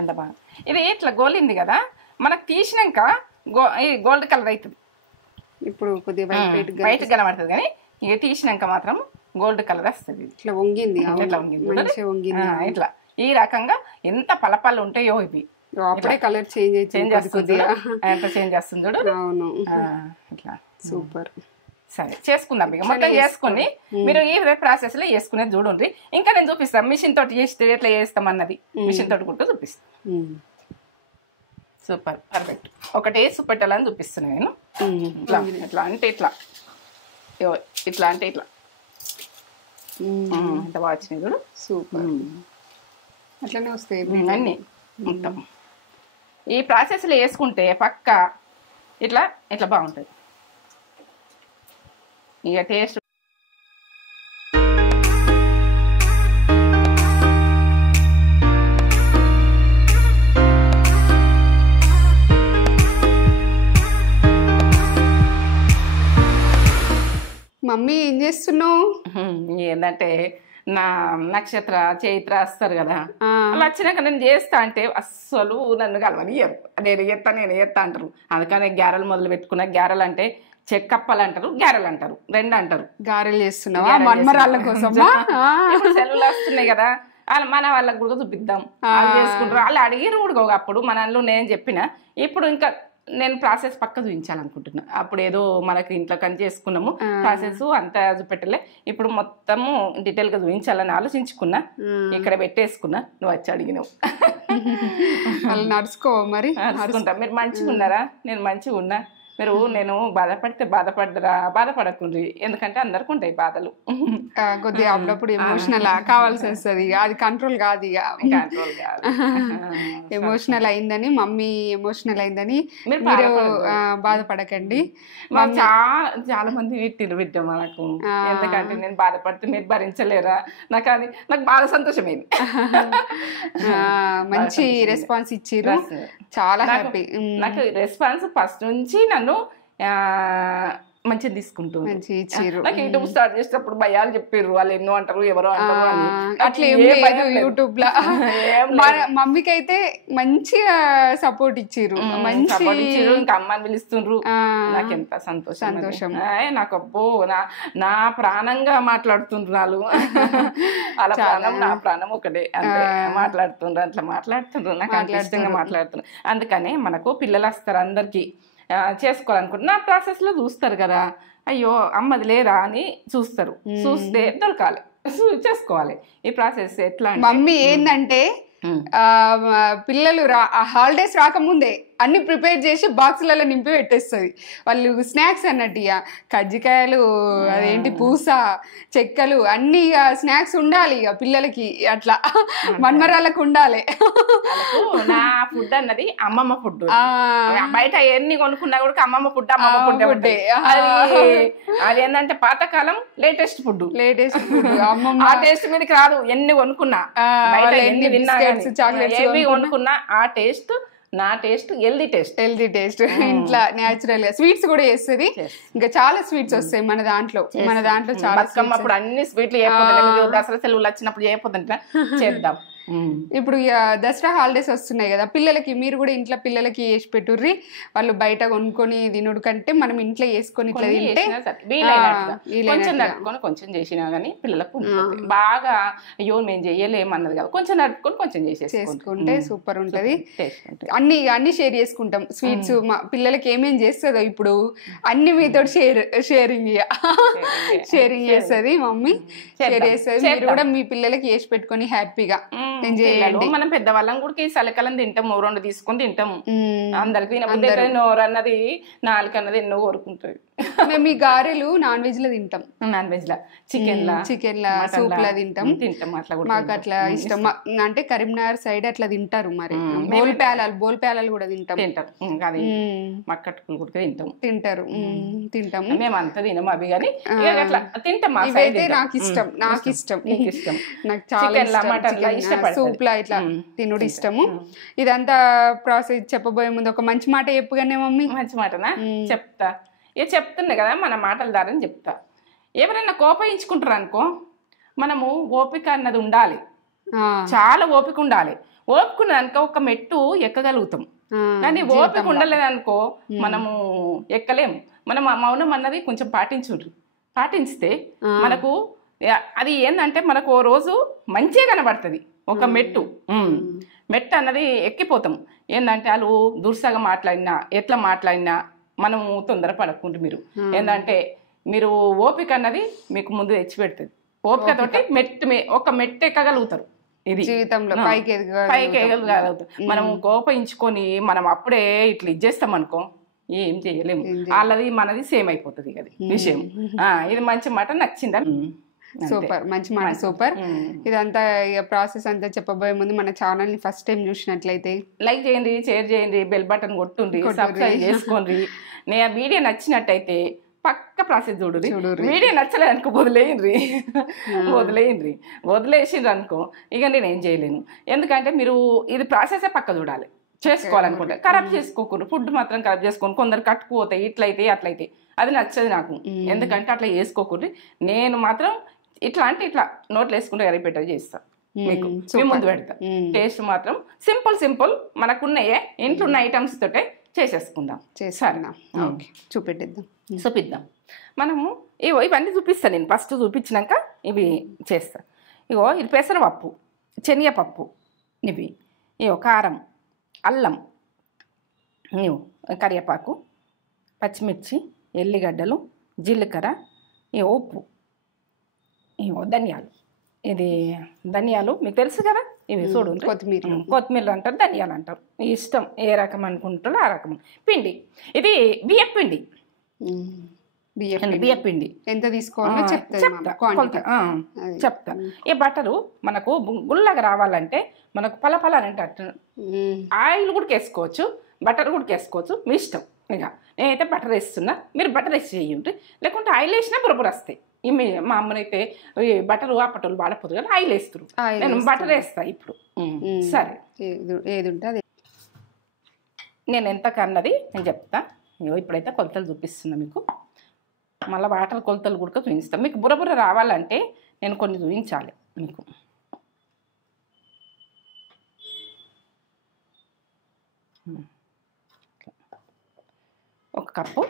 ఎంత బాగా ఇది ఇట్లా గోలింది కదా మనకు తీసినాక గోల్డ్ కలర్ అవుతుంది. ఇప్పుడు కొద్దిగా వైట్ కనబడుతుంది కానీ ఇక తీసినాక మాత్రం గోల్డ్ కలర్ వస్తుంది. ఇట్లా వంగింది, ఇట్లా వంగింది ఇట్లా ఈ రకంగా ఎంత పలపలు ఉంటాయో ఇవి అప్పుడే కలర్ చేంజ్ చేస్తుంది ఎంత చేంజ్ చేస్తుంది చూడు. అవును ఇట్లా సూపర్. సరే చేసుకుందాం ఇక మొత్తం చేసుకుని మీరు ఈ ప్రాసెస్ లో చేసుకునేది చూడండి. ఇంకా నేను చూపిస్తాను మిషన్ తోటి చేస్తే ఎట్లా చేస్తాం అన్నది మిషన్ తోటి కూడా చూపిస్తాను. సూపర్ పర్ఫెక్ట్ ఒకటే పెట్టాలని చూపిస్తున్నాను నేను. ఇట్లా ఇట్లా అంటే ఇట్లా ఇట్లా అంటే ఇట్లా ఎంత బాగా వచ్చినాయి చూడు. సూపర్ అట్లనే వస్తాయి అన్నీ మొత్తం. ఈ ప్రాసెస్లో వేసుకుంటే పక్క ఇట్లా ఇట్లా బాగుంటుంది ఇక టేస్ట్. మమ్మీ ఏం చేస్తున్నావు? ఏంటంటే నా నక్షత్ర చైత్ర వస్తారు కదా అలా వచ్చినాక నేను చేస్తా అంటే అస్సలు నన్ను కలవనియరు. నేను చేస్తా అంటారు. అందుకని గ్యారెలు మొదలు పెట్టుకున్నా. గ్యారెలు అంటే చెక్కప్పలు అంటారు, గ్యారెలు అంటారు, రెండు అంటారు. గారెలు చేస్తున్నావా మన్మరాళ్ళ కోసం? సెలవులు వస్తున్నాయి కదా మన వాళ్ళకి కూడా చూపిద్దాం. వాళ్ళు చేసుకుంటారు. వాళ్ళు అడిగిరు కూడా అప్పుడు మనలో నేను చెప్పిన. ఇప్పుడు ఇంకా నేను ప్రాసెస్ పక్క చూపించాలనుకుంటున్నా. అప్పుడు ఏదో మనకి ఇంట్లో కని చేసుకున్నాము ప్రాసెస్ అంతా చూపెట్టలే. ఇప్పుడు మొత్తము డీటెయిల్ గా చూపించాలని ఆలోచించుకున్నా. ఇక్కడ పెట్టేసుకున్నా. నువ్వు వచ్చి అడిగినావు. నడుచుకో మరి. నడుచుకుంటా. మీరు మంచిగా ఉన్నారా? నేను మంచిగా ఉన్నా. మీరు నేను బాధపడితే బాధపడకుండ్రి. ఎందుకంటే అందరికి ఉంటాయి బాధలు. కొద్దిగా అప్పుడప్పుడు ఎమోషనల్ కావాల్సి వస్తుంది. అది కంట్రోల్ కాదు. ఇక కంట్రోల్ కాదు. ఎమోషనల్ అయిందని మమ్మీ ఎమోషనల్ అయిందని మీరు బాధపడకండి. చాలా మంది విట్టాం మనకు. ఎందుకంటే నేను బాధపడితే మీరు భరించలేరా నాకు బాగా సంతోషమైంది. మంచి రెస్పాన్స్ ఇచ్చిర్రు. చాలా హ్యాపీ. నాకు రెస్పాన్స్ ఫస్ట్ నుంచి నన్ను మంచిగా తీసుకుంటూ నాకు యూట్యూబ్ స్టార్ట్ చేసేటప్పుడు భయాలు చెప్పారు. వాళ్ళు ఎన్నో అంటారు, ఎవరో అంటారు. అట్లా ఏం లేదు యూట్యూబ్ లో. మమ్మీకి అయితే మంచిగా సపోర్ట్ ఇచ్చిర్రు. ఇంకా అమ్మని పిలుస్తుండ్రు. నాకు ఎంత సంతోషం. నాకు అబ్బో నా ప్రాణంగా మాట్లాడుతుండ్రు వాళ్ళు. అలా ప్రాణం నా ప్రాణం ఒకటే అంటే మాట్లాడుతుండ్రు. అట్లా మాట్లాడుతుండ్రు. నాకు అంత ఇష్టంగా మాట్లాడుతున్నారు. అందుకనే మనకు పిల్లలు వస్తారు అందరికి చేసుకోవాలనుకుంటున్నా. ఆ ప్రాసెస్ లో చూస్తారు కదా, అయ్యో అమ్మది లేదా అని చూస్తారు. చూస్తే దొరకాలి, చేసుకోవాలి. ఈ ప్రాసెస్ ఎట్లా మమ్మీ ఏంటంటే పిల్లలు హాలిడేస్ రాకముందే అన్ని ప్రిపేర్ చేసి బాక్సులలో నింపి పెట్టేస్తుంది. వాళ్ళు స్నాక్స్ అన్నట్టు ఇక కజ్జికాయలు, అదేంటి పూస, చెక్కలు అన్ని ఇక స్నాక్స్ ఉండాలి ఇక పిల్లలకి. అట్లా మన్మరాళ్ళకు ఉండాలి. నా ఫుడ్ అన్నది అమ్మమ్మ ఫుడ్. బయట ఎన్ని కొనుక్కున్నా కూడా అమ్మమ్మ ఫుడ్ ఫుడ్డే. అది ఏంటంటే పాతకాలం లేటెస్ట్ ఫుడ్. అమ్మమ్మ ఆ టేస్ట్ మీదకి రాదు. ఎన్ని కొనుక్కున్నా బయట ఎన్ని విన్నా ఏవి కొనుక్కున్నా ఆ టేస్ట్ నా టేస్ట్ హెల్దీ టేస్ట్. ఇంట్లో న్యాచురల్ గా స్వీట్స్ కూడా చేస్తుంది. ఇంకా చాలా స్వీట్స్ వస్తాయి మన దాంట్లో చాలా. అప్పుడు అన్ని స్వీట్లు దసరా సెలవులు వచ్చినప్పుడు చేయకపోతుంటే చేద్దాం. ఇప్పుడు దసరా హాలిడేస్ వస్తున్నాయి కదా పిల్లలకి. మీరు కూడా ఇంట్లో పిల్లలకి వేసి పెట్టుర్రి. వాళ్ళు బయట కొనుక్కొని తినుడు కంటే మనం ఇంట్లో వేసుకొని ఇట్లా తింటే కొంచెం చేసినా గానీ పిల్లలకు బాగా అయ్యో మేము చెయ్యలేమన్నది కదా, కొంచెం నడుపుకొని కొంచెం చేసుకుంటే సూపర్ ఉంటది. అన్ని షేర్ చేసుకుంటాం. స్వీట్స్ మా పిల్లలకి ఏమేం చేస్తుందో ఇప్పుడు అన్ని మీతో షేరింగ్ చేస్తుంది మమ్మీ. షేర్ చేస్తుంది. మీరు కూడా మీ పిల్లలకి వేసి పెట్టుకొని హ్యాపీగా మనం పెద్దవాళ్ళం కూడా సలకలం తింటాము, 2 తీసుకొని తింటాము. అందరికి తినబుద్ధి నోరు అన్నది నాలుగు అన్నది ఎన్నో కోరుకుంటుంది. మేము ఈ గారెలు నాన్ వెజ్ లో తింటాం. నాన్ వెజ్ లా చికెన్ లా సూప్ లా తింటాం. మాకు అట్లా ఇష్టం. అంటే కరీంనగర్ సైడ్ అట్లా తింటారు. మరి బోల్ ప్యాలలు కూడా తింటాం. మక్కట్టుకులు కూడా తింటారు. తింటాము. మేము అంతా తినము అవి కానీ తింటాం. ఇవైతే నాకు ఇష్టం. నాకు చాలా ఇష్టం. సూప్ లా ఇట్లా తినుడు ఇష్టము. ఇదంతా ప్రాసెస్ చెప్పబోయే ముందు ఒక మంచి మాట చెప్పుగానే మమ్మీ. మంచి మాటనా చెప్తా. ఇక చెప్తున్నా కదా మన మాటల ద్వారా చెప్తా. ఎవరైనా కోపగించుకుంటారు అనుకో, మనము ఓపిక అన్నది ఉండాలి. చాలా ఓపిక ఉండాలి. ఓపుకున్నాక ఒక మెట్టు ఎక్కగలుగుతాం, కానీ ఓపిక ఉండలేదనుకో మనము ఎక్కలేము. మనం మౌనం అన్నది కొంచెం పాటించితే మనకు అది ఏంటంటే మనకు ఓ రోజు మంచిగా కనబడుతుంది. ఒక మెట్టు అన్నది ఎక్కిపోతాం. ఏంటంటే వాళ్ళు దుర్సగా మాట్లాడినా ఎట్లా మాట్లాడినా మనము తొందరపడకుండా మీరు ఏంటంటే మీరు ఓపిక అన్నది మీకు ముందు తెచ్చి పెడుతుంది. ఓపికతోటి ఒక మెట్టు ఎక్కగలుగుతారు. ఇది జీవితంలో పైకి ఎక్కగలుగుతారు. మనం కోపయించుకొని మనం అప్పుడే ఇట్లా ఇచ్చేస్తాం అనుకో ఏం చేయలేము. వాళ్ళది మనది సేమ్ అయిపోతుంది కదా విషయం. ఇది మంచి మాట నచ్చిందా? సూపర్, మంచి మాట, సూపర్. ఇదంతా ప్రాసెస్ అంతా చెప్పబోయే ముందు మన ఛానల్ ని ఫస్ట్ టైం చూసినట్లయితే లైక్ చేయండి, షేర్ చేయండి, బెల్ బటన్ కొట్టుండి, సబ్స్క్రైబ్ చేసుకోండి. నేను వీడియో నచ్చినట్టయితే పక్క ప్రాసెస్ చూడు. వీడియో నచ్చలేదు అనుకో వదిలేసిండ్రు అనుకో ఇక నేను ఏం చేయలేను. ఎందుకంటే మీరు ఇది ప్రాసెసే పక్క చూడాలి. చేసుకోవాలనుకుంటే ఖరాబ్ చేసుకోకూడదు. ఫుడ్ మాత్రం ఖరాబ్ చేసుకోండి. కొందరు కట్టుకుపోతాయి, ఇట్లయితే అట్లయితే, అది నచ్చదు నాకు. ఎందుకంటే అట్లా చేసుకోకూడదు. నేను మాత్రం ఇట్లా నోట్లు వేసుకుంటే ఎరగపెట్టది చేస్తాను. మీకు ముందు పెడతా. టేస్ట్ మాత్రం సింపుల్ మనకున్నాయే ఇంట్లో ఉన్న ఐటమ్స్ తోటే చేసేసుకుందాం. సరేనా? చూపిద్దాం. మనము ఇవన్నీ చూపిస్తాను నేను. ఫస్ట్ చూపించినాక ఇవి చేస్తాను. ఇది పెసరపప్పు, శనగపప్పు, ఇవి కారం, అల్లం, కరివేపాకు, పచ్చిమిర్చి, ఎల్లిగడ్డలు, జీలకర్ర, ఉప్పు, ధనియాలు. ఇది ధనియాలు మీకు తెలుసు కదా. ఇవి చూడు, కొత్తిమీర అంటారు, ధనియాలు అంటారు. ఇష్టం ఏ రకం అనుకుంటారో ఆ రకం. పిండి, ఇది బియ్యం పిండి. ఎంత తీసుకోవాలో చెప్తా. ఈ బటరు మనకు గుల్లగా రావాలంటే మనకు పలపల అంటే ఆయిల్ కూడా వేసుకోవచ్చు, బటర్ కూడా వేసుకోవచ్చు, మీ ఇష్టం. ఇక నేనైతే బటర్ వేస్తున్నా, మీరు బటర్ వేసి చేయండి. లేకుంటే ఆయిల్ వేసినా బురబుర వస్తాయి. మా అమ్మనైతే బటర్ ఆపటోళ్ళు వాడపోదు కదా, ఆయిల్ వేస్తారు. నేను బటర్ వేస్తా ఇప్పుడు. సరే, ఏది ఉంటే అది నేను ఎంత కన్నది నేను చెప్తా. ఇప్పుడైతే కొలతలు చూపిస్తున్నా మీకు. మళ్ళీ వాటర్ కొలతలు కూడా చూపిస్తాను. మీకు బుర్ర రావాలంటే నేను కొన్ని చూపించాలి మీకు. ఒక కప్పు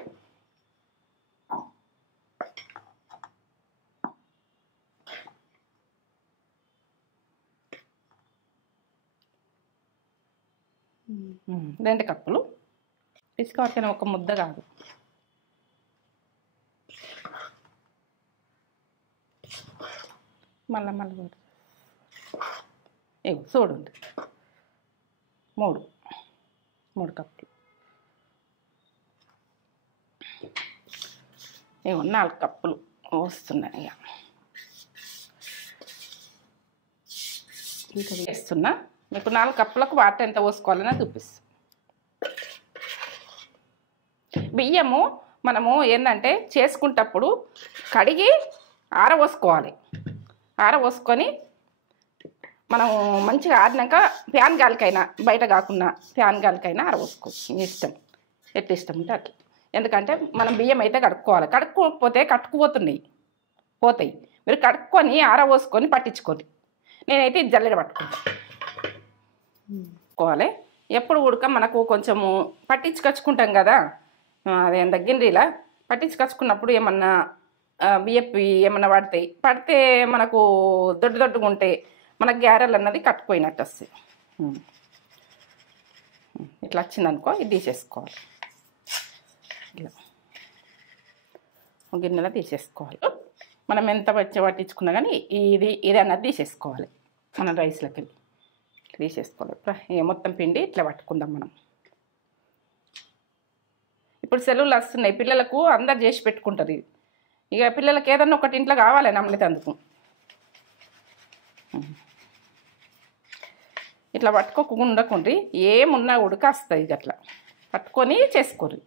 రెండు కప్పులు తీసుకోవాలి. ఒక ముద్ద కాదు. మళ్ళీ చూడండి, మూడు కప్పులు. 4 కప్పులు వస్తున్నాయి. ఇంకా వేస్తున్నా. మీకు 4 కప్పులకు వాటర్ ఎంత పోసుకోవాలని చూపిస్తాను. బియ్యము మనము ఏంటంటే చేసుకుంటప్పుడు కడిగి ఆరబోసుకోవాలి. ఆరబోసుకొని మనము మంచిగా ఆరినాక ఫ్యాన్ గాలికైనా, బయట కాకుండా ఫ్యాన్ గాలికైనా ఆరబోసుకోవచ్చు. మీ ఇష్టం, ఎట్లా ఇష్టం ఉంటే అట్లా. ఎందుకంటే మనం బియ్యం అయితే కడుక్కోవాలి. కడుక్కోకపోతే పోతాయి. మీరు కడుక్కొని ఆరబోసుకొని పట్టించుకోండి. నేనైతే జల్లెడ పట్టుకోవాలి. ఎప్పుడు ఉడక మనకు కొంచెము పట్టించుకొచ్చుకుంటాం కదా, అదే గిన్నెలా పట్టించుకొచ్చుకున్నప్పుడు ఏమన్నా బియ్యపు ఏమన్నా పడితే మనకు దొడ్డుగా ఉంటే మనకు గ్యారెలు అన్నది కట్టుపోయినట్టు వస్తాయి. ఇట్లా వచ్చిందనుకో ఇది తీసేసుకోవాలి. ఇలా గిన్నెలో తీసేసుకోవాలి. మనం ఎంత పట్టించుకున్నా కానీ ఇది అన్నది తీసేసుకోవాలి. మన రైస్లకి తీసేసుకోవాలి. మొత్తం పిండి ఇట్లా పట్టుకుందాం మనం. ఇప్పుడు సెలవులు వస్తున్నాయి, పిల్లలకు అందరు చేసి పెట్టుకుంటారు. ఇది ఇక పిల్లలకి ఏదన్నా ఒకటి ఇంట్లో కావాలి నమ్మలేదు. అందుకు ఇట్లా పట్టుకోకుండా ఏమున్నా ఉడకాస్తాయి. ఇక అట్లా పట్టుకొని చేసుకోరు.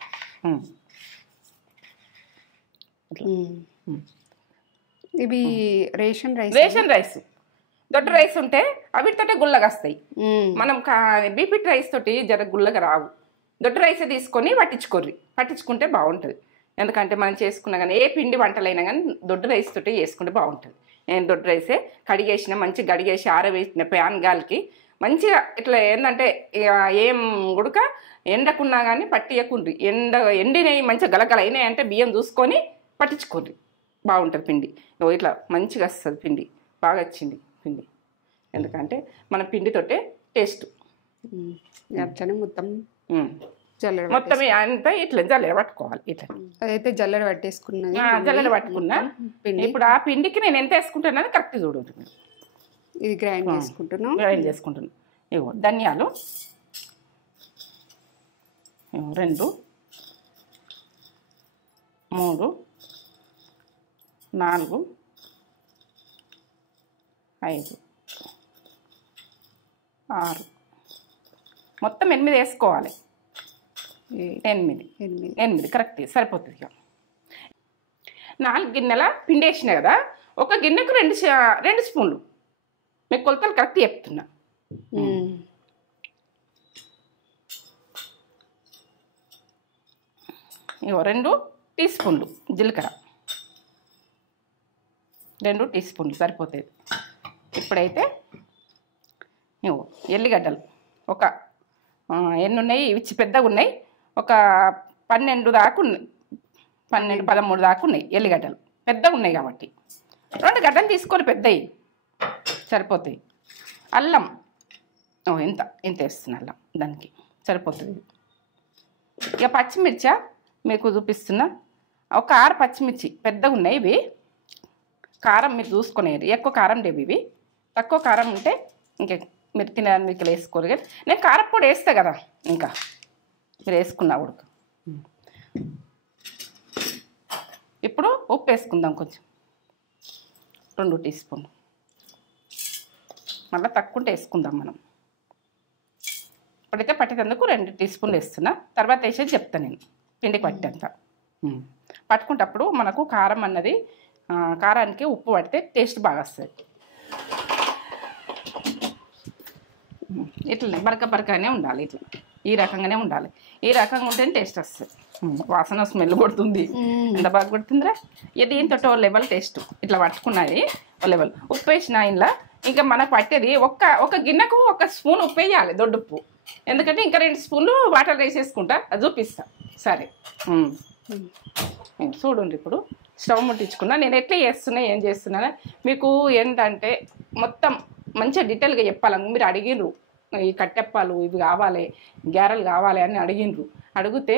ఇవి రేషన్ రైస్ దొడ్డు రైస్ ఉంటే అవిటితోటే గుల్లగా వస్తాయి. మనం బీపీటీ రైస్ తోటి జర గుల్లగా రావు. దొడ్డు రైసే తీసుకొని పట్టించుకుంటే బాగుంటుంది. ఎందుకంటే మనం చేసుకున్నా కానీ ఏ పిండి వంటలైనా కానీ దొడ్డు రైస్ తోటి చేసుకుంటే బాగుంటుంది. నేను దొడ్డు రైసే కడిగేసిన, మంచి గడిగేసి ఆరవేసిన ప్యాన్ గాలికి మంచిగా ఇట్లా ఏంటంటే ఏం గుడక ఎండకున్నా కానీ పట్టియకుండ్రి. ఎండినవి మంచిగా గలగల అయినాయి అంటే బియ్యం చూసుకొని పట్టించుకోండి, బాగుంటుంది పిండి. ఇట్లా మంచిగా వస్తుంది పిండి, బాగా వచ్చింది పిండి. ఎందుకంటే మన పిండితోటే టేస్ట్. అట్లనే మొత్తం మొత్తం అంతా ఇట్లా జల్లెడ పట్టుకోవాలి. ఇట్లా అదైతే జల్లెడ పట్టేసుకున్నది, జల్లెడ పట్టుకున్నా. ఇప్పుడు ఆ పిండికి నేను ఎంత వేసుకుంటున్నాను కరెక్ట్ చూడు. ఇది గ్రైండ్ చేసుకుంటున్నాను. గ్రైండ్ చేసుకుంటున్నాను. ఇగో ధనియాలు 2 3 4 5 6 మొత్తం 8 వేసుకోవాలి. 8 కరెక్ట్ సరిపోతుంది. ఇక 4 గిన్నెల పిండి వేసిన కదా, ఒక గిన్నెకు 2 స్పూన్లు. మీకు కొలతలు కరెక్ట్ చెప్తున్నా. ఇగో 2 టీ స్పూన్లు జీలకర్ర, 2 టీ స్పూన్లు సరిపోతుంది. ఇప్పుడైతే ఇగో ఎల్లిగడ్డలు ఒక ఎన్ని ఉన్నాయి, ఇవి పెద్దగా ఉన్నాయి, ఒక 12 దాకా ఉన్నాయి, 12 13 దాకా ఉన్నాయి ఎల్లిగడ్డలు, పెద్దగా ఉన్నాయి కాబట్టి 2 గడ్డలు తీసుకొని పెద్దవి సరిపోతాయి. అల్లం ఇంత వేస్తున్నా, అల్లం దానికి సరిపోతుంది. ఇక పచ్చిమిర్చా మీకు చూపిస్తున్నా, ఒక 6 పచ్చిమిర్చి పెద్దగా ఉన్నాయి. ఇవి కారం మీరు చూసుకునేది, ఎక్కువ కారం లేవు ఇవి, తక్కువ కారం ఉంటే ఇంకా మీరు తినడానికి వేసుకోరు. కానీ నేను కారప్పొడి వేస్తా కదా, ఇంకా మీరు వేసుకున్నా ఉడక. ఇప్పుడు ఉప్పు వేసుకుందాం కొంచెం, 2 టీ స్పూన్లు. మళ్ళీ తక్కువ ఉంటే వేసుకుందాం మనం. ఇప్పుడైతే పట్టేటందుకు 2 టీ స్పూన్లు వేస్తున్నా, తర్వాత వేసేది చెప్తాను నేను. పిండికి పట్టేంత పట్టుకుంటప్పుడు మనకు కారం అన్నది, కారానికి ఉప్పు పడితే టేస్ట్ బాగా వస్తుంది. ఇట్లనే బరకనే ఉండాలి, ఇట్లా ఈ రకంగానే ఉండాలి. ఈ రకంగా ఉంటేనే టేస్ట్ వస్తుంది. వాసన స్మెల్ కొడుతుంది, ఎంత బాగా కొడుతుందిరా. ఇది దీంతో లెవెల్ టేస్ట్ ఇట్లా పట్టుకున్నది లెవెల్. ఉప్పు వేసిన ఇంట్లో ఇంకా మనకు పట్టేది ఒక గిన్నెకు 1 స్పూన్ ఉప్పు వేయాలి, దొడ్డుప్పు. ఎందుకంటే ఇంకా 2 స్పూన్లు వాటర్ వేసేసుకుంటా, అది చూపిస్తా. సరే చూడండి. ఇప్పుడు స్టవ్ ముట్టించుకున్నా, నేను ఎట్లా చేస్తున్నా ఏం చేస్తున్నా మీకు ఏంటంటే మొత్తం మంచిగా డీటెయిల్గా చెప్పాలని మీరు అడిగినరు. ఈ కట్టెప్పాలు ఇవి కావాలి, గారెలు కావాలి అని అడిగినరు. అడిగితే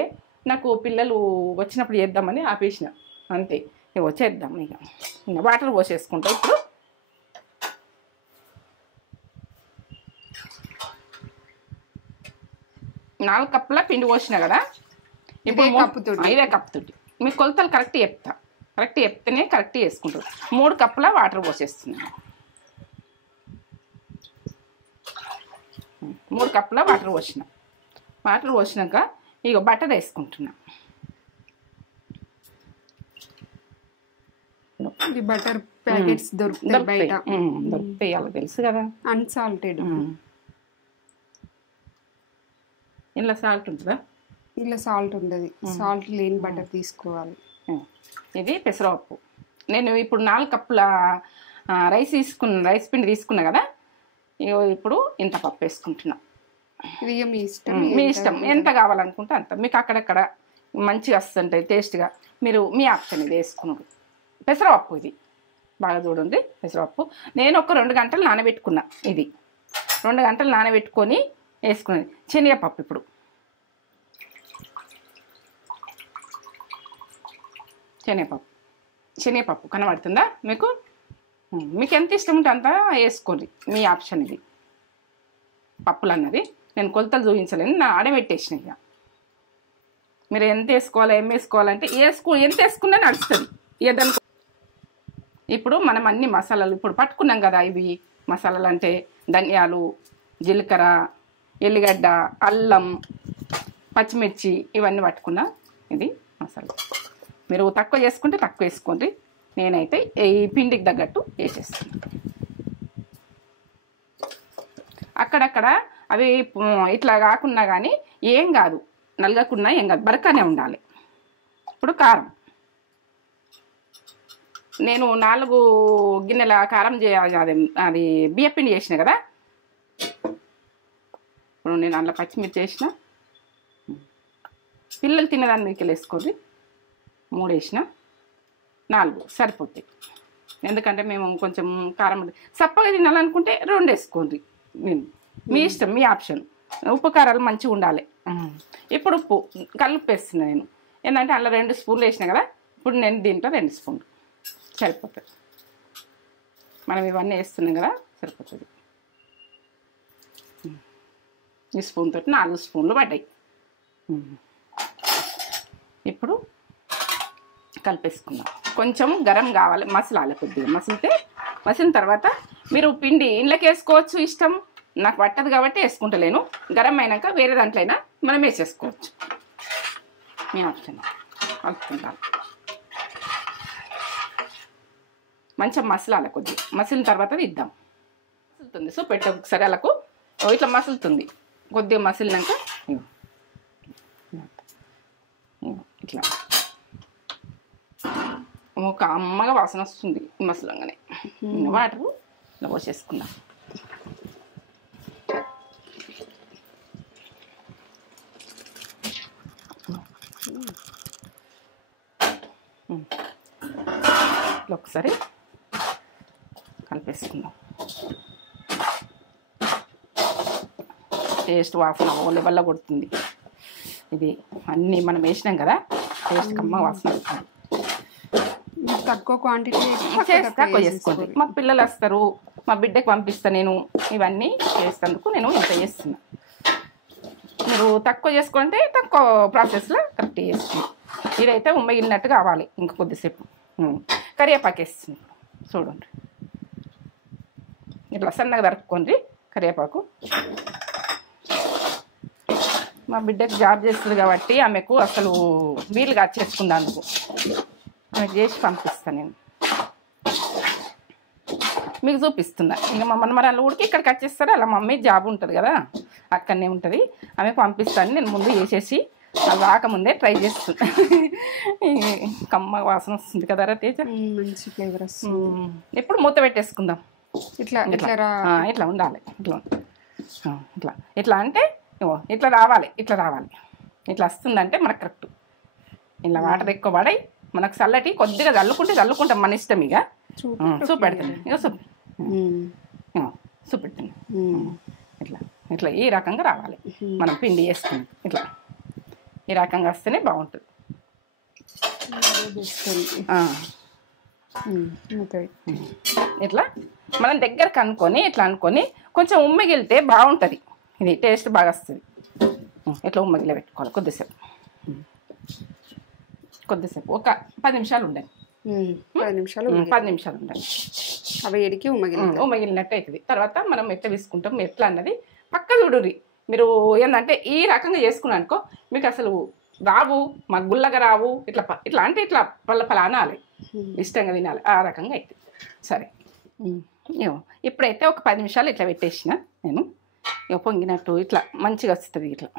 నాకు పిల్లలు వచ్చినప్పుడు చేద్దామని ఆపేసిన, అంతే. ఇక వచ్చేద్దాం. ఇక వాటర్ పోసేసుకుంటా. ఇప్పుడు నాలుగు కప్పుల పిండి పోసిన కదా, ఇప్పుడు ఇదే కప్పుతోటి మీకు కొలతలు కరెక్ట్ చెప్తా. కరెక్ట్ చెప్తేనే కరెక్ట్ చేసుకుంటారు. 3 కప్పుల వాటర్ పోసేస్తున్నాను. 3 కప్పుల వాటర్ పోసినాక ఇక బటర్ వేసుకుంటున్నా. ఈ బటర్ ప్యాకెట్స్ దొరుకుతాయి, అలా తెలుసు కదా. అన్సాల్టెడ్. ఇలా సాల్ట్ ఉంటుందా? ఇలా సాల్ట్ ఉండదు, సాల్ట్ లేని బటర్ తీసుకోవాలి. ఇది పెసరపప్పు. నేను ఇప్పుడు 4 కప్పుల రైస్ పిండి తీసుకున్నా కదా, ఇప్పుడు ఇంత పప్పు వేసుకుంటున్నా. ఇది మీ ఇష్టం ఎంత కావాలనుకుంటే అంత. మీకు అక్కడక్కడ మంచిగా వస్తుంటాయి టేస్ట్గా, మీరు మీ ఆప్షన్ ఇది వేసుకున్నాడు. పెసరపప్పు ఇది బాగా చూడండి. పెసరపప్పు నేను ఒక 2 గంటలు నానబెట్టుకున్నా. ఇది 2 గంటలు నానబెట్టుకొని వేసుకున్నది. శనగపప్పు ఇప్పుడు శనగపప్పు కనబడుతుందా మీకు? మీకు ఎంత ఇష్టం ఉంటే అంత వేసుకోండి, మీ ఆప్షన్ ఇది. పప్పులు అన్నది నేను కొలతలు చూపించలేను, నా ఆడబెట్టేసిన. ఇక మీరు ఎంత వేసుకోవాలి ఏం వేసుకోవాలంటే ఎంత వేసుకున్నా నడుస్తుంది. ఏదనుకో ఇప్పుడు మనం అన్ని మసాలాలు ఇప్పుడు పట్టుకున్నాం కదా. ఇవి మసాలాలు అంటే ధనియాలు, జీలకర్ర, ఎల్లిగడ్డ, అల్లం, పచ్చిమిర్చి ఇవన్నీ పట్టుకున్నా. ఇది మసాలా మీరు తక్కువ చేసుకుంటే తక్కువ వేసుకోండి. నేనైతే ఈ పిండికి తగ్గట్టు వేసేస్తాను. అక్కడక్కడ అవి ఇట్లా కాకున్నా కానీ ఏం కాదు, నలగకున్నా ఏం కాదు, బరకనే ఉండాలి. ఇప్పుడు కారం నేను 4 గిన్నెల కారం అది బియ్యపిండి చేసిన కదా, ఇప్పుడు నేను అందులో పచ్చిమిర్చి వేసిన, పిల్లలు తినేదాన్ని మీకు వేసుకోండి, 3 వేసిన, 4 సరిపోతాయి. ఎందుకంటే మేము కొంచెం కారం సప్పగా తినాలనుకుంటే 2 వేసుకోండి. మీ ఇష్టం, మీ ఆప్షన్. ఉప్పు కారాలు మంచిగా ఉండాలి. ఇప్పుడు ఉప్పు కలుపు వేస్తున్నా నేను. ఏంటంటే అందులో 2 స్పూన్లు వేసినా కదా, ఇప్పుడు నేను దీంట్లో 2 స్పూన్లు సరిపోతుంది. మనం ఇవన్నీ వేస్తున్నాం కదా, సరిపోతుంది. ఈ స్పూన్ తోటి 4 స్పూన్లు పడ్డాయి. ఇప్పుడు కలిపేసుకుందాం. కొంచెం గరం కావాలి, మసలాలి కొద్దిగా. మసిలిన తర్వాత మీరు పిండి ఇంట్లోకి వేసుకోవచ్చు, ఇష్టం. నాకు పట్టదు కాబట్టి వేసుకుంటలేను. గరం అయినాక వేరే దాంట్లో అయినా మనం వేసేసుకోవచ్చు, మీ ఆప్షన్. కలుపుకుంటాను. మంచిగా మసలాలి కొద్దిగా. మసిలిన తర్వాత ఇద్దాం. మసులుతుంది. సో పెట్ట ఒకసారి అలాకు ఇట్లా మసులుతుంది. కొద్దిగా మసిలినాక ఇట్లా ఒక అమ్మగా వాసన వస్తుంది మసలంగానే. వాటర్ ఇలా పోసేసుకుందాం. ఇట్లా ఒకసారి కలిపేసుకుందాం. టేస్ట్ వాసన లెవెల్లో కొడుతుంది. ఇది అన్నీ మనం వేసినాం కదా, టేస్ట్ కమ్మ వాసన వస్తుంది. తక్కువ క్వాంటిటీ తక్కువ చేసుకోండి. మాకు పిల్లలు వస్తారు, మా బిడ్డకి పంపిస్తా నేను. ఇవన్నీ చేసేందుకు నేను ఇంత చేస్తున్నా. మీరు తక్కువ చేసుకుంటే తక్కువ ప్రాసెస్లో కరెక్ట్ చేస్తుంది. ఇదైతే ఉమ్మగిలినట్టు కావాలి. ఇంకా కొద్దిసేపు కరివేపాకు వేస్తుంది. చూడండి, ఇట్లా సన్నగా తరుక్కోండి కరివేపాకు. మా బిడ్డకి జాబ్ చేస్తుంది కాబట్టి ఆమెకు అసలు వీలుగా చేసుకుందానికి ఆమెకు చేసి పంపిస్తాను నేను. మీకు చూపిస్తున్నా. ఇంకా మా మనమరాళ్ళు ఊరికి ఇక్కడికి వచ్చేస్తారు. అలా మమ్మీ జాబ్ ఉంటుంది కదా, అక్కడనే ఉంటుంది. ఆమెకు పంపిస్తాను నేను. ముందు వేసేసి అది రాకముందే ట్రై చేస్తున్నా. కమ్మ వాసన వస్తుంది కదా రా తేజ, మంచి ఫ్లేవర్ వస్తుంది. ఇప్పుడు మూత పెట్టేసుకుందాం. ఇట్లా ఇట్లా ఉండాలి. ఇట్లా అంటే ఇట్లా రావాలి. ఇట్లా వస్తుందంటే మనకు కరెక్ట్. ఇలా వాటర్ ఎక్కువ పడాయి. మనకు చల్లటి కొద్దిగా చల్లుకుంటాం మన ఇష్టం. ఇక చూపెడతాను. ఇక చూపెడతాను. ఇట్లా ఈ రకంగా రావాలి. మనం పిండి వేసుకుని ఇట్లా ఈ రకంగా వస్తేనే బాగుంటుంది. ఇట్లా మనం దగ్గరకు అనుకొని ఇట్లా అనుకొని కొంచెం ఉమ్మగిలితే బాగుంటుంది. ఇది టేస్ట్ బాగా వస్తుంది. ఇట్లా ఉమ్మగిల పెట్టుకోవాలి కొద్దిసేపు ఒక 10 నిమిషాలు ఉండాలి. 10 నిమిషాలు ఉండాలి. అవి ఎడికి ఉమ్మగిలినట్టు అవుతుంది. తర్వాత మనం ఎట్లా తీసుకుంటాం ఎట్లా అన్నది పక్క చూడుర్రి. మీరు ఏంటంటే ఈ రకంగా చేసుకున్నా అనుకో మీకు అసలు రావు, మాకు గుల్లగా రావు. ఇట్లా అంటే ఇట్లా పల్ల అనాలి, ఇష్టంగా తినాలి. ఆ రకంగా అవుతుంది. సరే, ఇప్పుడైతే ఒక 10 నిమిషాలు ఇట్లా పెట్టేసిన నేను. ఇక పొంగినట్టు ఇట్లా మంచిగా వస్తుంది. ఇట్లా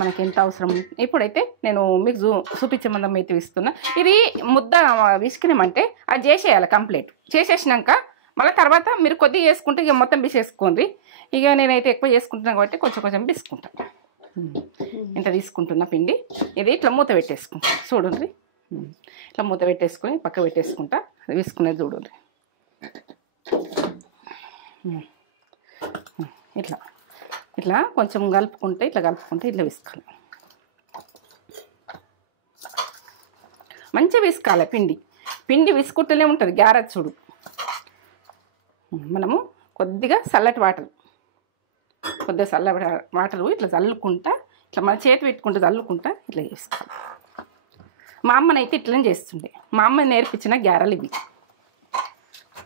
మనకి ఎంత అవసరం. ఇప్పుడైతే నేను మీకు చూపించే మందం అయితే ఇస్తున్నా. ఇది ముద్ద విసుకినామంటే అది చేసేయాలి. కంప్లీట్ చేసేసినాక మళ్ళీ తర్వాత మీరు కొద్దిగా వేసుకుంటే ఇక మొత్తం బిసేసుకోండి. ఇక నేనైతే ఎక్కువ చేసుకుంటున్నాను కాబట్టి కొంచెం బిసుకుంటాను. ఇంత తీసుకుంటున్నా పిండి. ఇది ఇట్లా మూత పెట్టేసుకుంటా. చూడండి, ఇట్లా మూత పెట్టేసుకొని పక్క పెట్టేసుకుంటా. విసుకునేది చూడండి. ఇట్లా కొంచెం కలుపుకుంటే ఇట్లా విసుకాలి. మంచిగా విసుకాలి. పిండి విసుకుంటూనే ఉంటుంది. గ్యారెట్ చూడు. మనము కొద్దిగా చల్లటి వాటరు ఇట్లా చల్లుకుంటా, ఇట్లా మన చేతి పెట్టుకుంటూ చల్లుకుంటా ఇట్లా చేసుకోవాలి. మా అమ్మనైతే ఇట్లనే చేస్తుండే. మా అమ్మ నేర్పించిన గ్యారెలు ఇవి.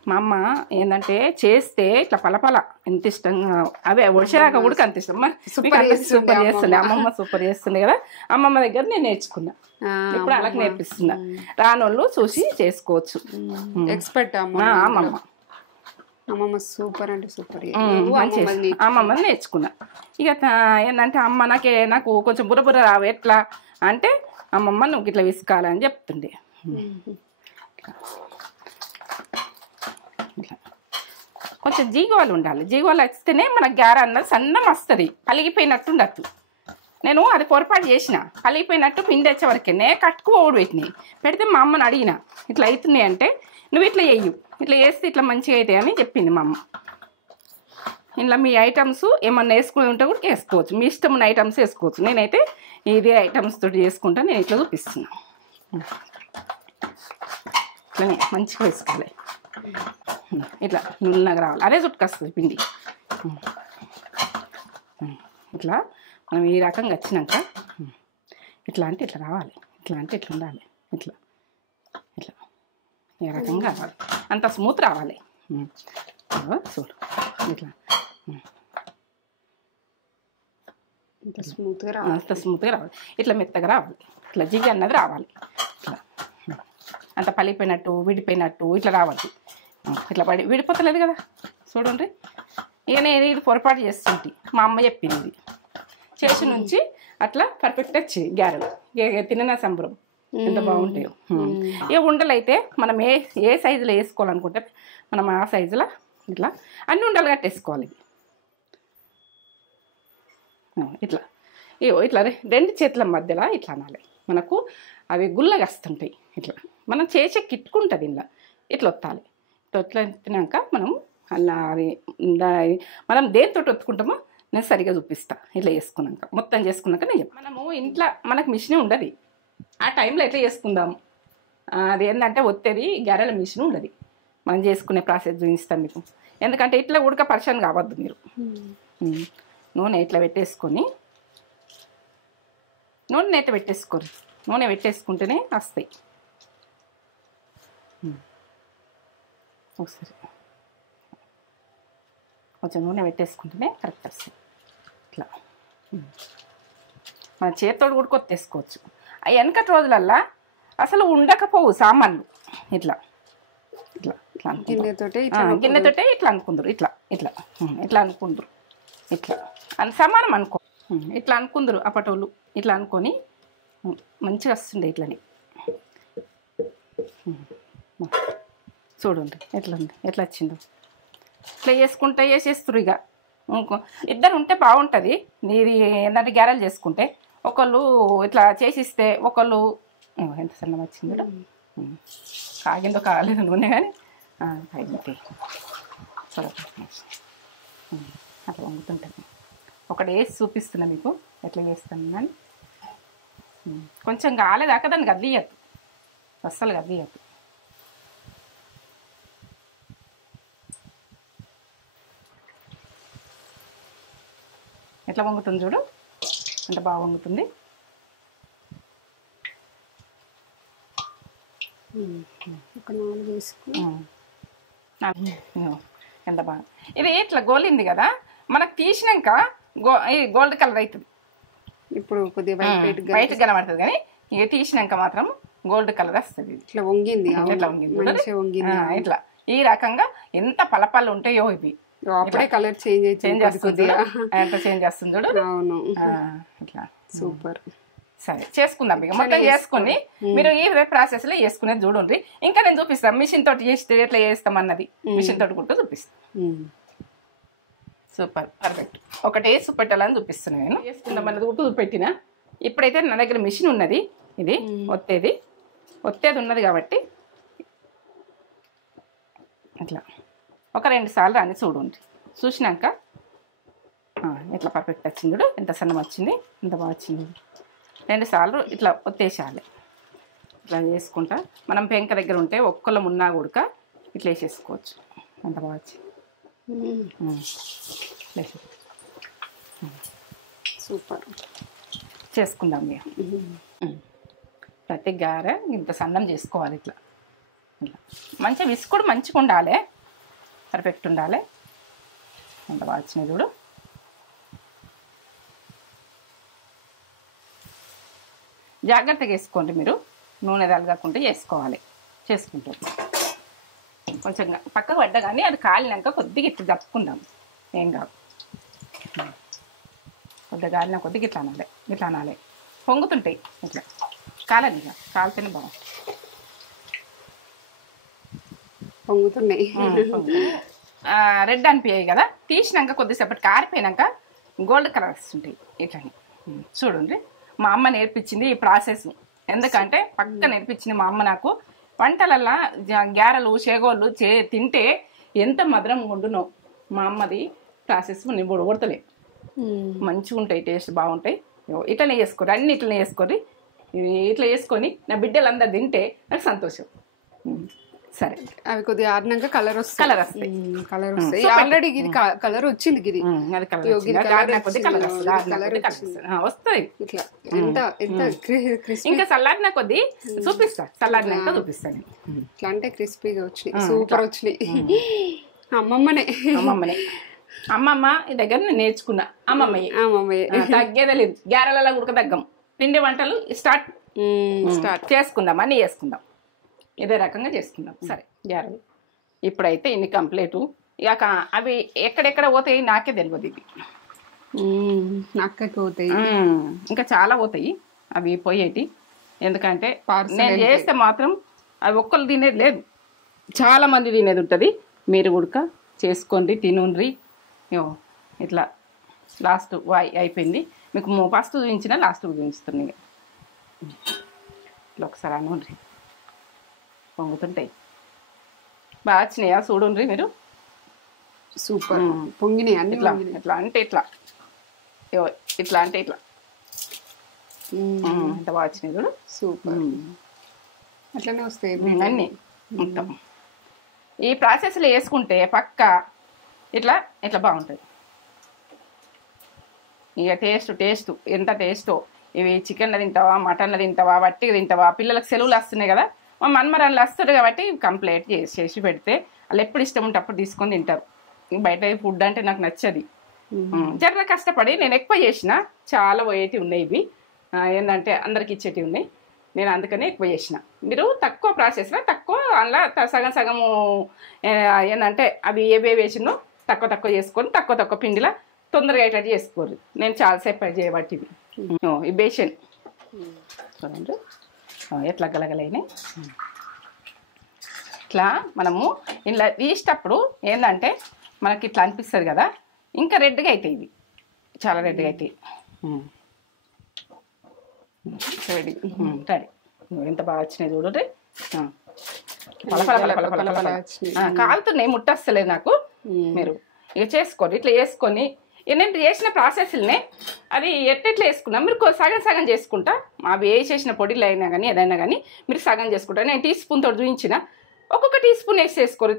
మా అమ్మ ఏంటంటే చేస్తే ఇట్లా పలపల ఎంత ఇష్టంగా. అవే ఒడిసేరాక ఉడక అంత ఇష్టం. సూపర్ చేస్తుండే అమ్మమ్మ, సూపర్ చేస్తుండే కదా. అమ్మమ్మ దగ్గర నేను నేర్చుకున్నా. ఇప్పుడు అలాగే నేర్పిస్తున్నా. రానోళ్ళు చూసి చేసుకోవచ్చు. ఎక్స్పర్ట్ అమ్మమ్మ సూపర్ అంటే సూపర్. అమ్మమ్మని నేర్చుకున్నా. ఇక ఏంటంటే అమ్మ నాకు కొంచెం బుర్ర రావు. ఎట్లా అంటే అమ్మమ్మ నువ్వు ఇట్లా విసుకాలని చెప్తుండే. కొంచెం జీగోలు ఉండాలి. జీగోలు వస్తేనే మన గారె అన్నది సన్నం వస్తుంది, పలిగిపోయినట్టు ఉండద్దు. నేను అది పొరపాటు చేసిన, పలిగిపోయినట్టు పిండి వచ్చే వరకే కట్టుకోవడు పెట్టినాయి. పెడితే మా అమ్మని అడిగిన ఇట్లా అవుతున్నాయి అంటే, నువ్వు ఇట్లా వేయు, ఇట్లా వేస్తే ఇట్లా మంచిగా అవుతాయి అని చెప్పింది మా అమ్మ. ఇలా మీ ఐటమ్స్ ఏమన్నా వేసుకుని ఉంటే కూడా వేసుకోవచ్చు, మీ ఇష్టం ఉన్న ఐటమ్స్ వేసుకోవచ్చు. నేనైతే ఇదే ఐటమ్స్ తోటి చేసుకుంటా. నేను ఇట్లా చూపిస్తున్నా. ఇట్లా మంచిగా వేసుకోవాలి, ఇట్లా నున్నగా రావాలి. అదే చుట్టుకొస్తుంది పిండి. ఇట్లా మనం ఈ రకంగా వచ్చినాక ఇట్లా అంటే ఇట్లా రావాలి, ఇట్లా అంటే ఇట్లా ఉండాలి, ఇట్లా ఇట్లా ఈ రకంగా రావాలి, అంత స్మూత్ రావాలి. చూడు ఇట్లా అంత స్మూత్గా రావాలి, ఇట్లా మెత్తగా రావాలి, ఇట్లా జిగి అన్నది రావాలి. ఇట్లా అంత పలిపోయినట్టు విడిపోయినట్టు ఇట్లా రావాలి. ఇట్లా విడిపోతలేదు కదా చూడండి. ఇక నేను ఇది పొరపాటు చేస్తుంటే మా అమ్మ చెప్పింది, ఇది చేసి నుంచి అట్లా పర్ఫెక్ట్ వచ్చింది గారెలు. ఇక తిన్న సంబరం ఎంత బాగుంటాయో. ఇక ఉండలు అయితే మనం ఏ సైజులో వేసుకోవాలనుకుంటే మనం ఆ సైజులో ఇట్లా అన్ని ఉండలు కట్టేసుకోవాలి. ఇట్లా ఇట్లా రెండు చేతుల మధ్యలో ఇట్లా అనాలి. మనకు అవి గుల్లగా వస్తుంటాయి. ఇట్లా మనం చేసే కిట్టుకుంటుంది ఇలా, ఇట్లా ఒత్తాలి. ఇట్లా ఎత్తినాక మనం అలా అది మనం దేనితో ఒత్తుకుంటామో నేను సరిగా చూపిస్తా. ఇట్లా చేసుకున్నాక మొత్తం చేసుకున్నాక నేను మనము ఇంట్లో మనకు మిషన్ ఉండదు, ఆ టైంలో ఎట్లా చేసుకుందాం. అది ఏంటంటే ఒత్తేది గారెల మిషన్ ఉండదు. మనం చేసుకునే ప్రాసెస్ చూపిస్తాను మీకు. ఎందుకంటే ఇట్లా ఉడక పరిచయం కావద్దు మీరు. నూనె ఇట్లా పెట్టేసుకొని నూనె అయితే పెట్టేసుకోరు, నూనె పెట్టేసుకుంటేనే వస్తాయి. ఒకసారి కొంచెం నూనె పెట్టేసుకుంటేనే కరెక్ట్ వస్తాయి. ఇట్లా మన చేతితోడు కూడా కొత్తేసుకోవచ్చు. ఆ వెనకటి రోజులల్లా అసలు ఉండకపోవు సామాన్లు. ఇట్లా ఇట్లా ఇట్లా గిన్నెతోటే ఇట్లా అనుకుందరు, ఇట్లా ఇట్లా ఇట్లా అనుకుందరు, ఇట్లా సమానం అనుకో, ఇట్లా అనుకుందరు అప్పటోళ్ళు. ఇట్లా అనుకొని మంచిగా వస్తుండే ఇట్లని. చూడండి ఎట్లా ఉంది, ఎట్లా వచ్చిందో. ఇట్లా చేసుకుంటే వేసేస్తారు. ఇక ఇంకో ఇద్దరు ఉంటే బాగుంటుంది. నీది ఏంటంటే గ్యారెలు చేసుకుంటే ఒకళ్ళు ఇట్లా చేసిస్తే ఒకళ్ళు ఎంత సన్నం వచ్చిందో. కాగిందో కాలేదు నూనె కానీ కాగింది. సరే అట్లా వండుతుంటుంది. ఒకటి వేసి చూపిస్తున్నా మీకు ఎట్లా చేస్తాను కానీ. కొంచెం కాలేదాకా దాన్ని గద్దియద్దు, అస్సలు గద్దియద్దు. ఎట్లా వంగుతుంది చూడు, అంత బాగా వంగుతుంది. ఒక 4 వేసుకుని ఎంత బాగా ఇది ఇట్లా గోలింది కదా. మనకు తీసినాక గోల్డ్ కలర్ అవుతుంది. ఇప్పుడు కొద్దిగా బయట కనబడుతుంది కానీ ఇక తీసినాక మాత్రం గోల్డ్ కలర్ వస్తుంది. ఇట్లా వంగింది, ఇట్లా వంగింది ఇట్లా. ఈ రకంగా ఎంత పలపాలు ఉంటాయో ఇవి. అప్పుడే కలర్ చేంజ్ చేస్తుంది, ఎంత చేంజ్ చేస్తుంది చూడు. అవును, ఇట్లా సూపర్. సరే చేసుకుందాం. ఇక మొత్తం చేసుకుని మీరు ఈ ప్రాసెస్ లో చేసుకునేది చూడండి. ఇంకా నేను చూపిస్తాను మిషన్ తోటి చేస్తే ఎట్లా చేస్తాం అన్నది. మిషన్ తోటి కూడా చూపిస్తాను. Super perfect. ఒకటి వేసి పెట్టాలని చూపిస్తున్నాను నేను. వేసుకుందాం అన్నది కూడా చూపెట్టిన. ఇప్పుడైతే నా దగ్గర మిషన్ ఉన్నది, ఇది ఒత్తేది ఉన్నది కాబట్టి ఇట్లా ఒక 2 సార్లు అని చూడండి. చూసినాక ఇట్లా పర్ఫెక్ట్ వచ్చింది చూడు, ఎంత సన్నం వచ్చింది, ఎంత బాగా వచ్చింది. 2 సార్లు ఇట్లా ఒత్తేసేయాలి. ఇట్లా చేసుకుంటా మనం పెంక దగ్గర ఉంటే ఒక్కళ్ళం ఉన్నా కూడా ఇట్లా వేసేసుకోవచ్చు. అంత బాగా వచ్చింది. సూపర్. చేసుకుందాం ఇక. ప్రతి గారె ఇంత సన్నం చేసుకోవాలి. ఇట్లా ఇట్లా మంచిగా విసుకుడు మంచిగా ఉండాలి, పర్ఫెక్ట్ ఉండాలి. ఎంత బాగా వచ్చినాయి చూడు. జాగ్రత్తగా వేసుకోండి మీరు, నూనె తలగకుండా చేసుకోవాలి. చేసుకుంటాం కొంచెం పక్కకు పడ్డా కానీ అది కాలినాక కొద్దిగా ఇట్లా జప్పుకుందాం, ఏం కాదు. కొద్దిగా కాలిన కొద్దిగా ఇట్లా అనాలి, ఇట్లా అనాలి. పొంగుతుంటాయి ఇట్లా కాలని, ఇక కాలితేనే బాగుంటుంది. పొంగుతున్నాయి. రెడ్ అనిపించాయి కదా, తీసినాక కొద్దిసేపటికి ఆరిపోయినాక గోల్డ్ కలర్ వస్తుంటాయి ఇట్లా. చూడండి, మా అమ్మ నేర్పించింది ఈ ప్రాసెస్. ఎందుకంటే పక్క నేర్పించింది మా అమ్మ నాకు. వంటలల్లా గ్యారెలు చేగోళ్ళు తింటే ఎంత మధురం ఉండునో మా అమ్మది ప్రాసెస్ నేను కొడతలే. మంచిగా ఉంటాయి, టేస్ట్ బాగుంటాయి. ఇట్లనే చేసుకోరు, అన్ని ఇట్లనే చేసుకోరి. ఇట్లా చేసుకొని నా బిడ్డలందరూ తింటే నాకు సంతోషం. సరే, అవి కొద్దిగా ఆడినాక కలర్ వస్తాయి. ఆల్రెడీ ఇది కలర్ వచ్చింది, ఇది వస్తాయి. ఇట్లా ఎంత ఇంకా చల్లారిన కొద్ది చూపిస్తా, చల్లారినాక చూపిస్తాను. ఇట్లా అంటే క్రిస్పీగా వచ్చినాయి, సూపర్ వచ్చినాయి. అమ్మమ్మనే అమ్మమ్మ దగ్గర నేను నేర్చుకున్నా. అమ్మమ్మయ్య తగ్గేదే లేదు. గ్యారెలలో ఉడక తగ్గం. పిండి వంటలు స్టార్ట్ చేసుకుందాం, అన్నీ చేసుకుందాం, ఇదే రకంగా చేసుకుందాం. సరే, గ్యారెలు ఇప్పుడైతే ఇన్ని కంప్లీటు. ఇక అవి ఎక్కడెక్కడ పోతాయి నాకే తెలియదు. ఇవి నాకే పోతాయి, ఇంకా చాలా పోతాయి అవి పోయేటి. ఎందుకంటే నేను చేస్తే మాత్రం అవి ఒక్కరు తినేది లేదు, చాలా మంది తినేది ఉంటుంది. మీరు ఉడక చేసుకోండి, తినుండ్రి. ఇట్లా లాస్ట్ అయిపోయింది. మీకు ఫస్ట్ చూపించిన లాస్ట్ చూపిస్తుంది. ఇట్లా ఒకసారి అనుండ్రి, పొంగుతుంటాయి. బాగా వచ్చినాయా చూడండి మీరు. సూపర్ పొంగినాయి అన్ని. ఇట్లా ఇట్లా అంటే ఇట్లా, ఇట్లా అంటే ఇట్లా ఎంత బాగా వచ్చినాయి చూడు. సూపర్, అట్లనే వస్తాయి అన్నీ మొత్తం. ఈ ప్రాసెస్లో వేసుకుంటే పక్క ఇట్లా ఇట్లా బాగుంటుంది. ఇక టేస్ట్ ఎంత టేస్టో. ఇవి చికెన్లో తింటావా, మటన్లో తింటావా, వట్టిగా తింటావా. పిల్లలకు సెలవులు వస్తున్నాయి కదా, మా మన్మరాళ్ళు వస్తారు కాబట్టి కంప్లీట్ చేసి పెడితే వాళ్ళు ఎప్పుడు ఇష్టం ఉంటే అప్పుడు తీసుకొని తింటారు. బయట ఫుడ్ అంటే నాకు నచ్చది. జర కష్టపడి నేను ఎక్కువ చేసిన, చాలా పోయేటివి ఉన్నాయి. ఇవి ఏంటంటే అందరికి ఇచ్చేటివి ఉన్నాయి. నేను అందుకనే ఎక్కువ చేసిన. మీరు తక్కువ ప్రాసెస్లో తక్కువ అందులో సగము ఏంటంటే అవి ఏవే వేసినో తక్కువ చేసుకొని తక్కువ పిండిలో తొందరగా అయ్యేటట్టు చేసుకోరు. నేను చాలాసేపు చేయబట్టి ఇవి. ఈ బేషన్ చూడండి ఎట్లా గలగలైనాయి. ఇట్లా మనము ఇలా తీసేటప్పుడు ఏంటంటే మనకి ఇట్లా అనిపిస్తుంది కదా, ఇంకా రెడ్గా అవుతాయి. ఇవి చాలా రెడ్గా అవుతాయి. రెడీ ఎంత బాగా వచ్చినాయి చూడండి. కాలుతున్నాయి, ముట్టస్తలేదు నాకు. మీరు ఇక చేసుకోండి, ఇట్లా వేసుకొని. నేను చేసిన ప్రాసెస్లనే అది ఎట్లా వేసుకున్నా మీరు సగం చేసుకుంటా. అవి వేసేసిన పొడిలు అయినా కానీ ఏదైనా కానీ మీరు సగం చేసుకుంటా. నేను టీ స్పూన్ తోటి చూపించిన, ఒక్కొక్క టీ స్పూన్ వేసేసుకోరు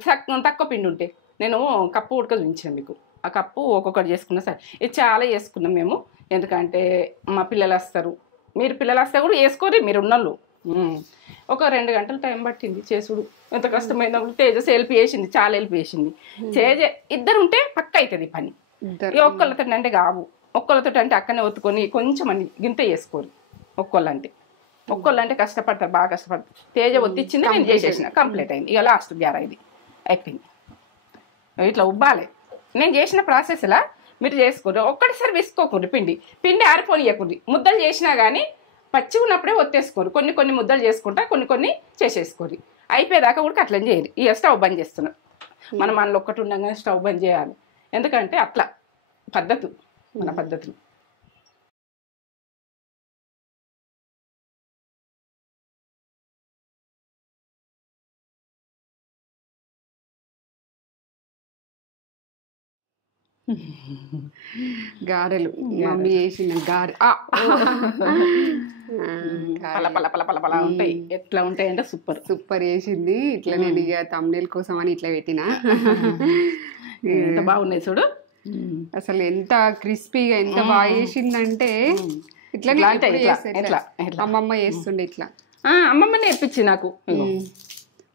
తక్కువ పిండి ఉంటే. నేను కప్పు ఉడక చూపించాను మీకు, ఆ కప్పు ఒక్కొక్కటి చేసుకున్నా. సరే, ఇది చాలా చేసుకున్నాం మేము. ఎందుకంటే మా పిల్లలు వస్తారు, మీరు పిల్లలు వస్తే కూడా వేసుకోరు. మీరు ఉన్నోళ్ళు ఒక 2 గంటలు టైం పట్టింది చేసుడు. ఎంత కష్టమైందో. తేజస్ హెల్ప్ చేసింది, చాలా హెల్ప్ చేసింది. ఇద్దరు ఉంటే పక్క అవుతుంది పని. ఒక్కళ్ళతో అంటే కావు, ఒక్కళ్ళతో అంటే అక్కడనే ఒత్తుకొని కొంచెం అని గింత చేసుకోరు. ఒక్కళ్ళంటే కష్టపడతారు, బాగా కష్టపడతారు. తేజ ఒత్తిచ్చింది, నేను చేసేసిన, కంప్లీట్ అయింది. ఇక లాస్ట్ గ్యార ఇది అయిపోయింది. ఇట్లా ఉబ్బాలి. నేను చేసిన ప్రాసెస్లా మీరు చేసుకోరు. ఒక్కటిసారి విసుకోకూడదు, పిండి ఆరిపోనియకూడదు. ముద్దలు చేసినా కానీ పచ్చి ఉన్నప్పుడే ఒత్తేసుకోరు. కొన్ని ముద్దలు చేసుకుంటా, కొన్ని చేసేసుకోరు. అయిపోయేదాకా కూడా అట్లని చేయరు. ఇక స్టవ్ బంద్ చేస్తున్నాం మనం. మనలో ఒక్కటి ఉండగానే స్టవ్ బంద్ చేయాలి. ఎందుకంటే అట్లా పద్ధతులు, మన పద్ధతులు. గారెలు మమ్మీ చేసిన పల ఉంటాయి. ఎట్లా ఉంటాయి అంటే సూపర్ చేసింది. ఇట్లా నేను ఇక తమ్నేల్ కోసం అని ఇట్లా పెట్టినా. ఎంత బాగున్నాయి చూడు. అసలు ఎంత క్రిస్పీగా ఎంత బాగా చేసిందంటే ఇట్లా అమ్మమ్మ చేస్తుండే. ఇట్లా అమ్మమ్మ నేర్పించి నాకు.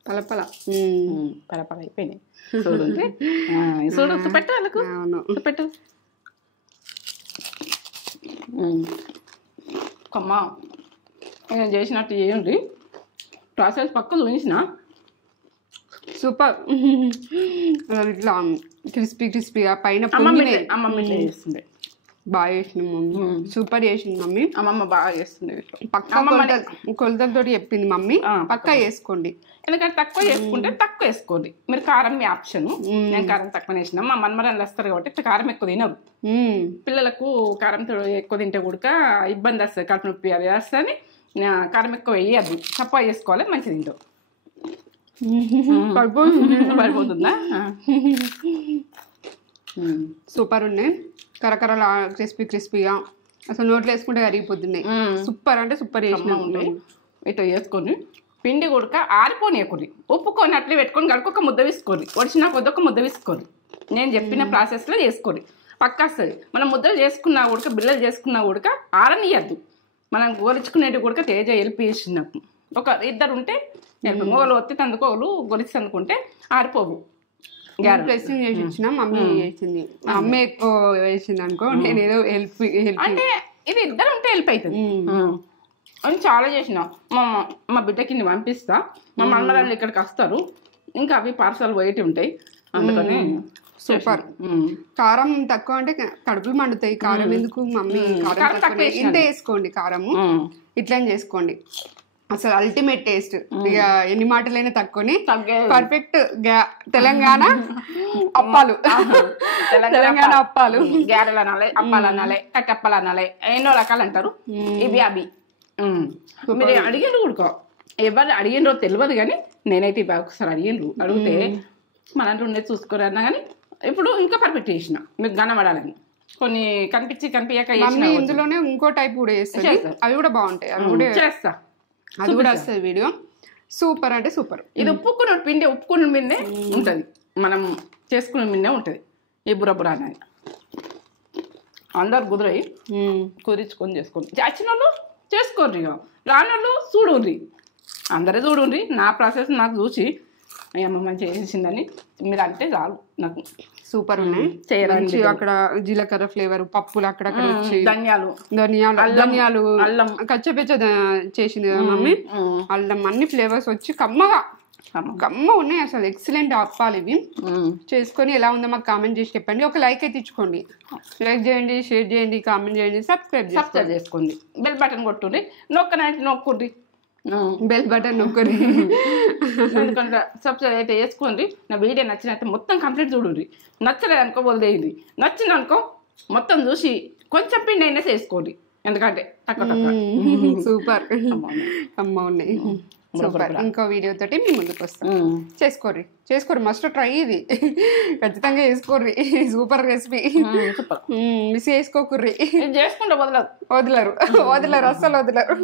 పలపల అయిపోయినాయి చూడండి. చూడు పెట్టు వాళ్ళకు, పెట్టు. అమ్మా నేను చేసినట్టు చేయండి. ప్రాసెస్ పక్క చూపించిన. సూపర్. ఇట్లా క్రిస్పీగా పైన అమ్మమ్మ ఇట్లా చేస్తుండే. బాగా చేసిన మమ్మీ, సూపర్ చేసింది మమ్మీ. అమ్మమ్మ బాగా చేస్తుంది. పక్క కొలతలతో చెప్పింది మమ్మీ, పక్కా వేసుకోండి. ఎందుకంటే తక్కువ చేసుకుంటే తక్కువ వేసుకోండి. మీరు కారం మీ ఆప్షన్. నేను కారం తక్కువ వేసినా, మా మన్మరాలు వస్తారు కాబట్టి కారం ఎక్కువ తినరు. పిల్లలకు కారం ఎక్కువ తింటే కూడా ఇబ్బంది వస్తుంది, కడుపు నొప్పి అది వస్తుంది. కారం ఎక్కువ వేయద్దు, తక్కువ చేసుకోవాలి, మంచిగా తింటావు. పడిపోతుందా? సూపర్ ఉన్నాయి, కరకరలా క్రిస్పీ క్రిస్పీగా, అసలు నోట్లో వేసుకుంటే కరిగిపోతున్నాయి. సూపర్ అంటే సూపర్ చేసినా ఉంటాయి. ఇట్లా వేసుకొని పిండి కొడుక ఆరిపోనియకూరి, ఉప్పుకొని అట్లే పెట్టుకొని గడుకొక ముద్ద వేసుకోరు, ఒడిచినా కొద్దిొక ముద్ద వేసుకోరు. నేను చెప్పిన ప్రాసెస్లో చేసుకోరు, పక్కా వస్తుంది. మనం ముద్దలు చేసుకున్నా ఉడక, బిల్లలు చేసుకున్నా ఉడక ఆరనియద్దు. మనం గోరించుకునేవి కూడా తేజ ఎల్పి వేసినప్పుడు ఒక ఇద్దరు ఉంటే మొగలు ఒత్తి తందుకోలు గొలిచి తందుకుంటే ఆరిపోవు. ప్రెస్సింగ్ చేసి ఇచ్చిన మమ్మీ చేసింది, అమ్మ ఎక్కువ వేసింది అనుకో, నేను ఏదో హెల్ప్ అంటే ఇది ఇద్దరు ఉంటే హెల్ప్ అవుతుంది అని చాలా చేసిన. మా బిడ్డకి నేను పంపిస్తా, మా మమ్మల్ని ఇక్కడికి వస్తారు, ఇంకా అవి పార్సల్ పోయేటి ఉంటాయి, అందుకని. సూపర్. కారం తక్కువ అంటే కడుపులు మండుతాయి, కారం ఎందుకు మమ్మీ, కారం తక్కువ ఇంత వేసుకోండి, కారము ఇట్లా చేసుకోండి, అసలు అల్టిమేట్ టేస్ట్. ఇక ఎన్ని మాటలైనా తక్కువని పర్ఫెక్ట్. తెలంగాణ అప్పాలు, తెలంగాణ అప్పాలు, గ్యారెలు అనాలి, అప్పాలు అనాలి, కట్టప్పాలు అనాలి, ఎన్నో రకాలు అంటారు. ఇవి అవి మీరు అడిగిన ఊడుకో, ఎవరు అడిగినరో తెలియదు కానీ నేనైతే ఇవి ఒకసారి అడిగితే మన ఉండే చూసుకోరు అన్నా కానీ ఇప్పుడు ఇంకా పర్ఫెక్ట్ చేసిన, మీకు కనబడాలని. కొన్ని కనిపించక ఇందులోనే ఇంకో టైప్ కూడా చేస్తాను, అవి కూడా బాగుంటాయి, అవి కూడా చేస్తా, అది కూడా వస్తుంది వీడియో. సూపర్ అంటే సూపర్. ఇది ఉప్పుకున్న పిండి, ఉప్పుకున్న మీదే ఉంటుంది, మనం చేసుకున్న మీదే ఉంటుంది. ఈ బుర్ర అనేది అందరు కుదిరయి కుదిరించుకొని చేసుకోండి. వచ్చిన వాళ్ళు చేసుకోర్రి, ఇక రాని వాళ్ళు చూడుర్రి, అందరే చూడుర్రి. నా ప్రాసెస్ నాకు చూసి అమ్మ మంచిగా చేసిందని మీరు అంటే చాలు నాకు. సూపర్ ఉన్నాయి చేయడానికి. అక్కడ జీలకర్ర ఫ్లేవర్, పప్పులు అక్కడక్కడ వచ్చి, ధనియాలు, అల్లం కచ్చపెచ్చ చేసింది కదా మమ్మీ, అల్లం అన్ని ఫ్లేవర్స్ వచ్చి కమ్మగా ఉన్నాయి. అసలు ఎక్సలెంట్ అప్పాలు ఇవి. చేసుకొని ఎలా ఉందో మాకు కామెంట్ చేసి చెప్పండి. ఒక లైక్ అయితే ఇచ్చుకోండి, లైక్ చేయండి, షేర్ చేయండి, కామెంట్ చేయండి, సబ్స్క్రైబ్ చేసుకోండి, బెల్ బటన్ కొట్టుండి, నొక్కండి, బెల్ బటన్ నొక్కరి. ఎందుకంటే సబ్స్క్రైబ్ అయితే వేసుకోండి. నా వీడియో నచ్చినట్టు మొత్తం కంప్లీట్ చూడండి, నచ్చలేదు అనుకో వదిలేయండి, నచ్చింది అనుకో మొత్తం చూసి కొంచెం పిండి అయినా చేసుకోండి, ఎందుకంటే తక్కువ. సూపర్ అమ్మ ఉన్నాయి. సూపర్. ఇంకో వీడియో తోటి మీ ముందుకు వస్తాం. చేసుకోర్రి, మస్ట్ ట్రై. ఇది ఖచ్చితంగా చేసుకోర్రి, సూపర్ రెసిపీ. మిస్ చేసుకోకుర్రి, చేసుకుంటే వదలరు అస్సలు వదలరు.